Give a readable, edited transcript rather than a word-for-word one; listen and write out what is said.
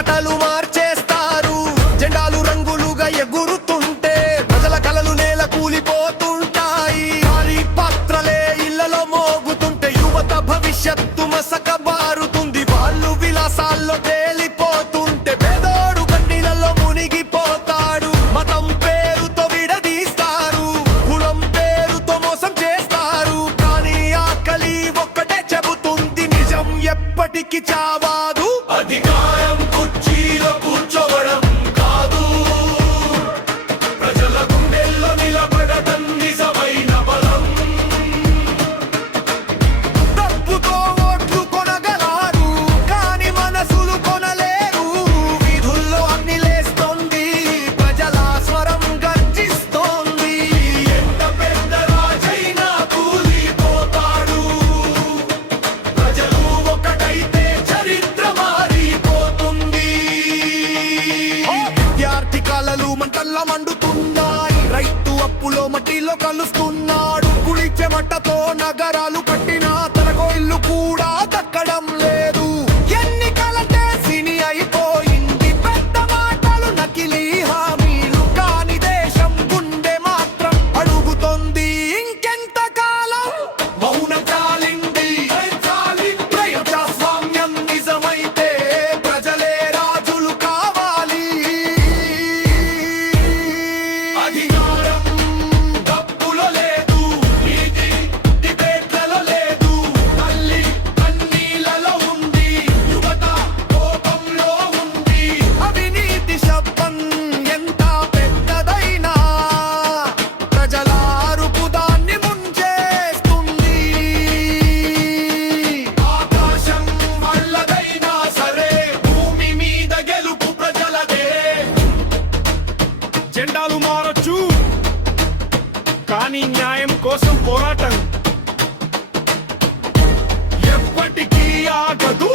మాటలు మార్చేస్తారు. జెండాలు రంగులుగా ఎగురుతుంటే ప్రజల కలలు నేల కూలిపోతుంటాయి. భారీ పాత్రలే ఇళ్లలో మోగుతుంటే యువత భవిష్యత్తు మసకబారుతుంది. వాళ్ళు విలాసాల్లో తేలిపోతుంటే పేదోడు కన్నీళ్ళలో మునిగిపోతాడు. మతం పేరుతో విడదీస్తారు, కులం పేరుతో మోసం చేస్తారు. కానీ ఆకలి ఒక్కటే చెబుతుంది, నిజం ఎప్పటికీ చావాదు. అధికారం కుర్చీలో కూర్చోవడం కాదు, ప్రజల గుండెల్లో నిలబడటం నిజమైన బలం. డబ్బుతో ఓట్లు కొనగలరు, కానీ మనసులు కొనలేరు. వీధుల్లో అగ్ని లేస్తోంది, ప్రజల స్వరం గర్జిస్తోంది. ఎంత పెద్ద రాజైనా కూలిపోతాడు, ప్రజలు ఒకటైతే చరిత్ర మారిపోతుంది. విద్యార్థి కలలు మంటల్లో మండుతున్నాయి, రైతు అప్పులో మట్టిలో కలుస్తున్నాడు. కుళిచ్చే మట్టతో నగరాలు కట్టినా తనకో ఇల్లు కూడా దక్కడం లేదు. ఎన్నికలంటే సిని అయిపోయింది, పెద్ద మాటలు నకిలీ హామీలు. కాని దేశం గుండె మాత్రం అడుగుతోంది, ఇంకెంత కాలం? మౌనం చాలింది, ప్రజాస్వామ్యం నిజమైతే ప్రజలే రాజులు కావాలి. అధికారం డబ్బులో లేదు, నీతి డిబేట్లలో లేదు. తల్లి కన్నీళ్ళలో ఉంది, యువత కోపంలో ఉంది. అవినీతి శబ్దం ఎంత పెద్దదైనా ప్రజల అరుపు దాన్ని ముంచేస్తుంది. ఆకాశం వాళ్ళదైనా సరే, భూమి మీద గెలుపు ప్రజలదే. జెండాలు మారొచ్చు, కానీ న్యాయం కోసం పోరాటం ఎప్పటికీ ఆగదు.